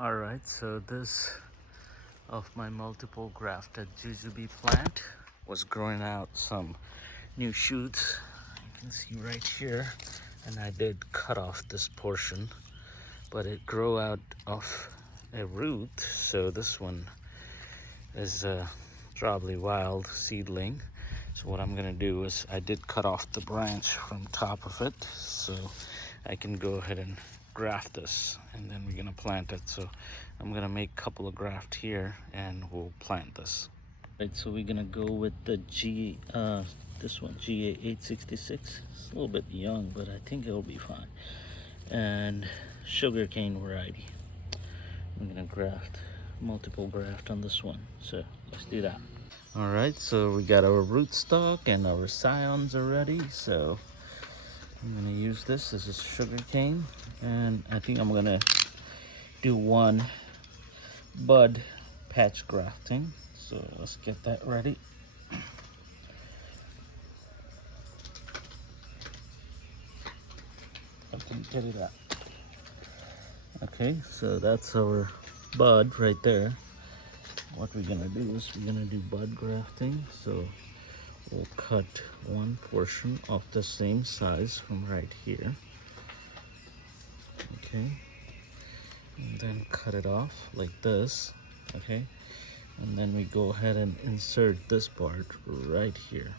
Alright, so this of my multiple grafted jujube plant was growing out some new shoots. You can see right here, and I did cut off this portion, but it grew out of a root. So this one is probably wild seedling. So what I'm gonna do is I did cut off the branch from top of it, so I can go ahead and graft this, and then we're gonna plant it. So I'm gonna make a couple of graft here and we'll plant this. Right, so we're gonna go with the this one, GA866. It's a little bit young, but I think it'll be fine. And sugarcane variety. I'm gonna graft, multiple graft on this one. So let's do that. All right, so we got our rootstock and our scions already. So I'm gonna use this as a sugarcane, and I think I'm gonna do one bud patch grafting. So let's get that ready. I can get it out. Okay, so that's our bud right there. What we're gonna do is we're gonna do bud grafting. So we'll cut one portion of the same size from right here. Okay, and then cut it off like this. Okay, and then we go ahead and insert this part right here.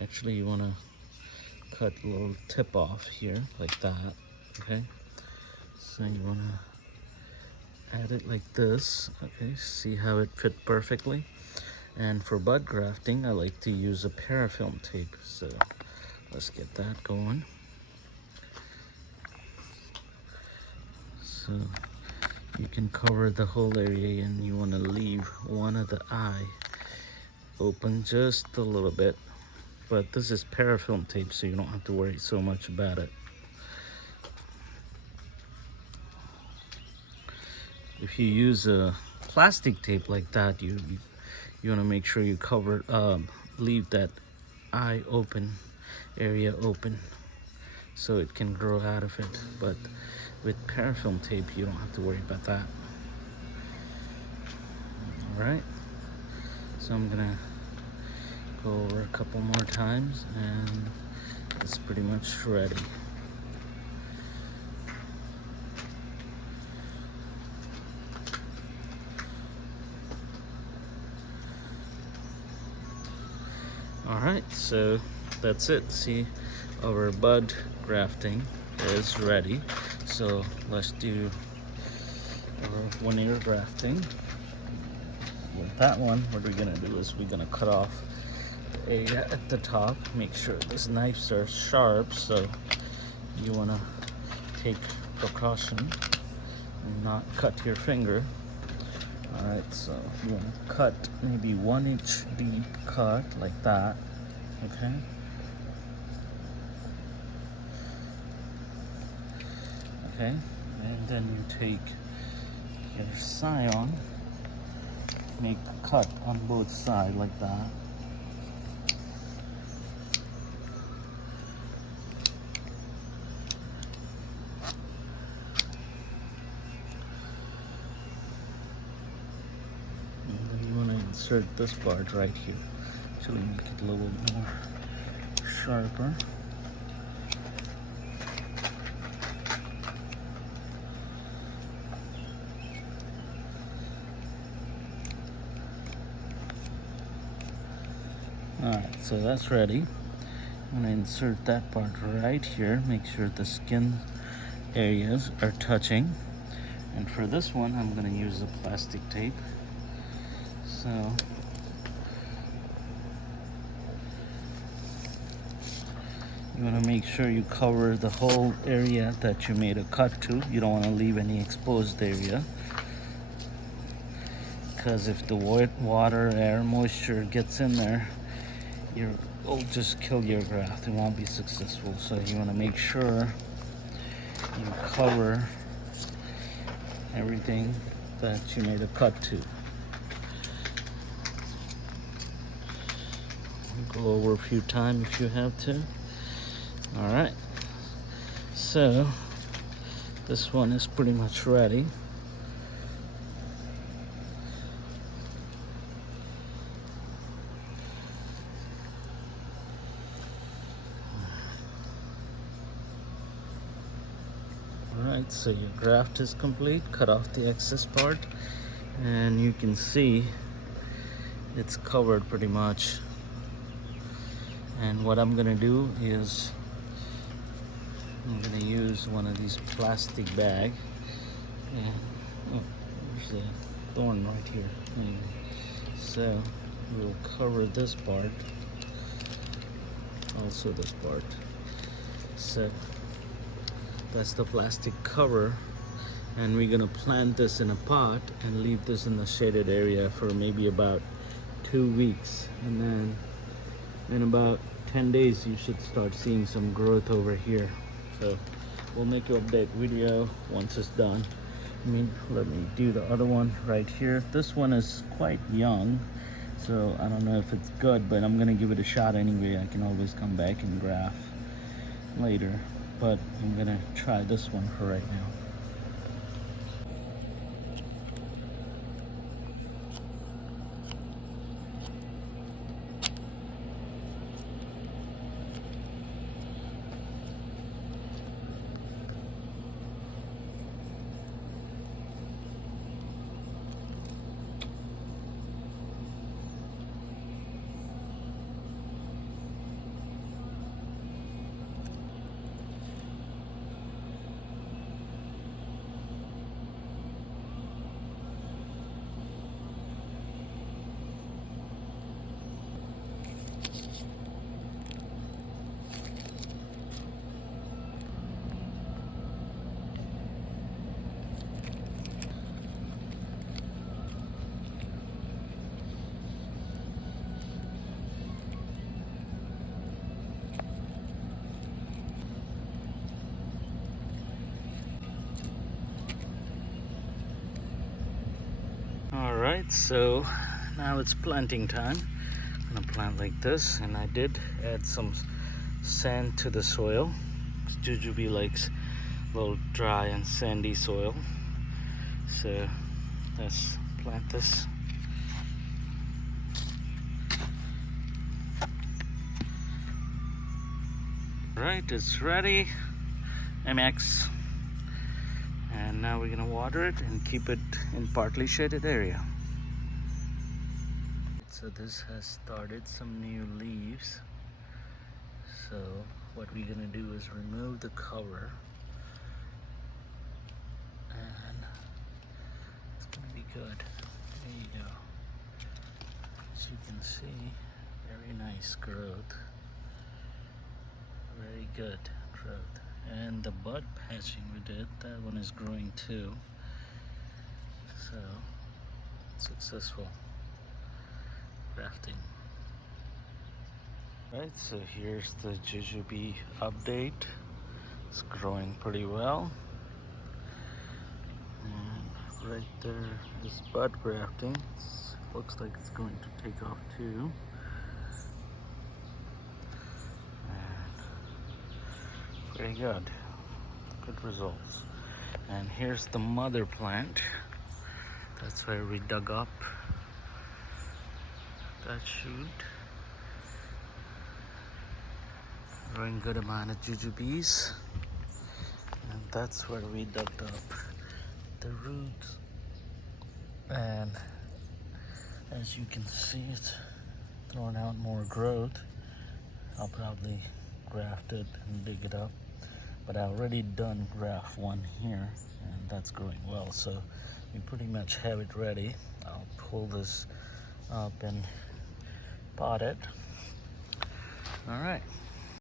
Actually, you want to cut a little tip off here like that. Okay, so you want to add it like this. Okay, see how it fit perfectly. And for bud grafting, I like to use a parafilm tape, so let's get that going. So you can cover the whole area, and you want to leave one of the eye open just a little bit. But this is parafilm tape, so you don't have to worry so much about it. If you use a plastic tape like that, you want to make sure you cover, leave that eye open, area open, so it can grow out of it. But with parafilm tape, you don't have to worry about that. All right, so I'm gonna go over a couple more times, and it's pretty much ready. All right, so that's it. See, our bud grafting is ready. So let's do our 1 year grafting. With that one, what we're gonna do is we're gonna cut off at the top. Make sure these knives are sharp, so you wanna take precaution and not cut your finger. All right, so you want to cut maybe 1 inch deep cut like that. Okay, okay, and then you take your scion, make a cut on both sides like that. Insert this part right here. Actually, make it a little more sharper. Alright, so that's ready. I'm going to insert that part right here. Make sure the skin areas are touching. And for this one, I'm going to use the plastic tape. So you want to make sure you cover the whole area that you made a cut to. You don't want to leave any exposed area, because if the water, air, moisture gets in there, it'll just kill your graft. It won't be successful. So you want to make sure you cover everything that you made a cut to. Go over a few times if you have to. All right, so this one is pretty much ready. Alright, so your graft is complete. Cut off the excess part, and you can see it's covered pretty much. And what I'm gonna do is I'm gonna use one of these plastic bag. And, oh, there's a thorn right here. Anyway, so we'll cover this part, also this part. So that's the plastic cover, and we're gonna plant this in a pot and leave this in the shaded area for maybe about 2 weeks, and then in about 10 days you should start seeing some growth over here. So we'll make an update video once it's done. Let me do the other one right here. This one is quite young, so I don't know if it's good, but I'm gonna give it a shot anyway. I can always come back and graft later, but I'm gonna try this one for right now. Alright, so now it's planting time. I'm gonna plant like this, and I did add some sand to the soil. Jujube likes a little dry and sandy soil. So let's plant this. Alright, it's ready. MX. And now we're gonna water it and keep it in partly shaded area. So this has started some new leaves. So what we're gonna do is remove the cover, and it's gonna be good. There you go. As you can see, very nice growth. Very good growth. And the bud patching we did, that one is growing too. So successful grafting. Right, so here's the Jujube update. It's growing pretty well. And right there is bud grafting. Looks like it's going to take off too. Very good. Good results. And here's the mother plant. That's where we dug up that shoot. Growing good amount of jujubes. And that's where we dug up the roots. And as you can see, it's throwing out more growth. I'll probably graft it and dig it up. But I already done graft one here, and that's growing well, so we pretty much have it ready. I'll pull this up and pot it. All right.